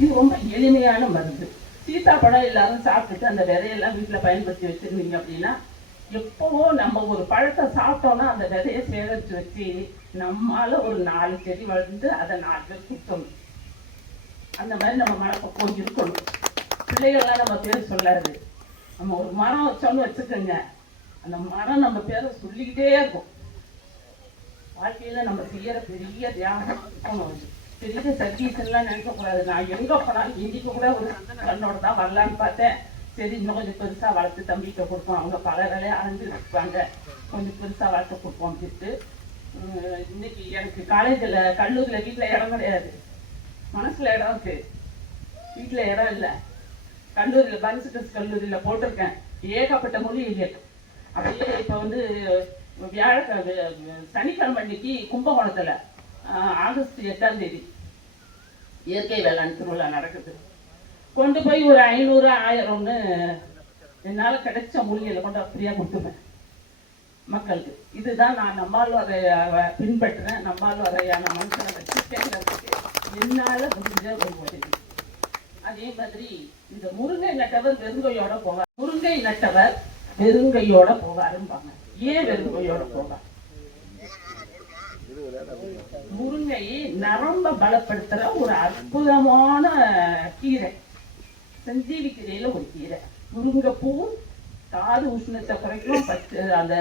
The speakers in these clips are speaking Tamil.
இது ரொம்ப எளிமையான மருந்து. சீத்தாப்பழம் எல்லாரும் சாப்பிட்டுட்டு அந்த விதையெல்லாம் வீட்டில் பயன்படுத்தி வச்சிருந்தீங்க அப்படின்னா, எப்பவோ நம்ம ஒரு பழத்தை சாப்பிட்டோம்னா அந்த விதையை சேகரித்து வச்சு நம்மால ஒரு 4 செடி வளர்ந்து அதை 4 பேர் கொடுத்தோம். அந்த மாதிரி நம்ம மனப்பக்குவம் இருக்கணும். பிள்ளைகள்லாம் நம்ம பேர் சொல்லாது. நம்ம ஒரு மரம் வச்சோன்னு வச்சுக்கோங்க, அந்த மரம் நம்ம பேரை சொல்லிக்கிட்டே இருக்கும். வாழ்க்கையில நம்ம செய்யற பெரிய தியாகம் பெரிய சர்வீஸ் எல்லாம் நினைக்கக்கூடாது. நான் எங்க போனாலும் இன்னைக்கு கூட ஒரு கண்ணோட தான் வரலான்னு பார்த்தேன். சரி, இன்னும் கொஞ்சம் பெருசா வளர்த்து தம்பிகிட்ட கொடுப்போம், அவங்க பல வேலையை அழிஞ்சு இருப்பாங்க, கொஞ்சம் பெருசா வளர்த்து கொடுப்போம் அப்படின்ட்டு. இன்னைக்கு எனக்கு காலேஜில் கல்லூரியில் வீட்டில் இடம் கிடையாது, மனசுல இடம் இருக்கு, வீட்டில் இடம் இல்லை. கல்லூரியில் பரிசுக்கஸ் கல்லூரியில் போட்டிருக்கேன். ஏகப்பட்ட மொழியியல். அப்படியே இப்போ வந்து சனிக்கிழமை அன்னைக்கு கும்பகோணத்தில் ஆகஸ்ட் 8ஆம் தேதி இயற்கை வேளாண் திருவிழா நடக்குது. கொண்டு போய் ஒரு 500 1000ன்னு என்னால் கிடைச்ச மொழியில கொண்டு அப்படியே கொடுத்துருவேன் மக்களுக்கு. இதுதான் நான் நம்மாழ்வாரை பின்பற்றுறேன். நம்மாழ்வாரையான மனுஷனை வச்சுக்கிறதுக்கு என்னால் முடிஞ்ச ஒரு உதவி. அதே மாதிரி இந்த முருங்கை நட்டவர் வெறுங்கையோட போவார், முருங்கை நட்டவர் வெறுங்கையோட போவாரும்பாங்க. ஏன் வெறுங்கையோட போவார்? முருங்கை நரம்ப பலப்படுத்துற ஒரு அற்புதமான கீரை, சஞ்சீவி கீரையில ஒரு கீரை. முருங்கை பூ காது உஷ்ணத்தை குறைக்கும். அந்த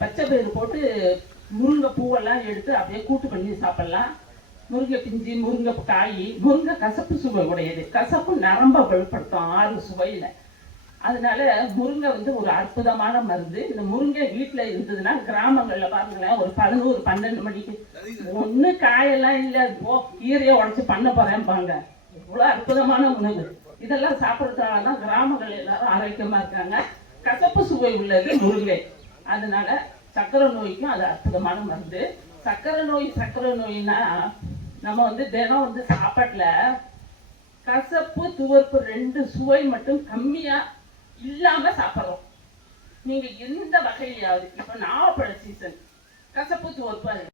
பச்சை பயிறு போட்டு முருங்கை பூவெல்லாம் எடுத்து அப்படியே கூட்டு பண்ணி சாப்பிடலாம். முருங்கை பிஞ்சு, முருங்கை காய். முருங்கை கசப்பு சுவை உடையது, கசப்பு நரம்ப பலப்படுத்தும் 6 சுவையில. அதனால முருங்கை வந்து ஒரு அற்புதமான மருந்து. இந்த முருங்கை வீட்டுல இருந்ததுன்னா கிராமங்கள்ல பாருங்களேன், ஒரு 11 12 மணிக்கு ஒண்ணு காயெல்லாம் இல்லை, கீரையை உடைச்சு பண்ண போறேன்பாங்க. இவ்வளவு அற்புதமான உணவு. இதெல்லாம் சாப்பிட்றதுனாலதான் கிராமங்கள் எல்லாரும் ஆரோக்கியமா இருக்காங்க. கசப்பு சுவை உள்ளது முருங்கை. அதனால சர்க்கரை நோய்க்கும் அது அற்புதமான மருந்து. சர்க்கரை நோய்னா நம்ம வந்து தினம் வந்து சாப்பாட்டுல கசப்பு துவர்ப்பு 2 சுவை மட்டும் கம்மியா இல்லாம சாப்பிடுறோம். நீங்க எந்த வகையிலாவது, இப்ப நாவப்பழ சீசன், கசப்பு துவர்ப்பு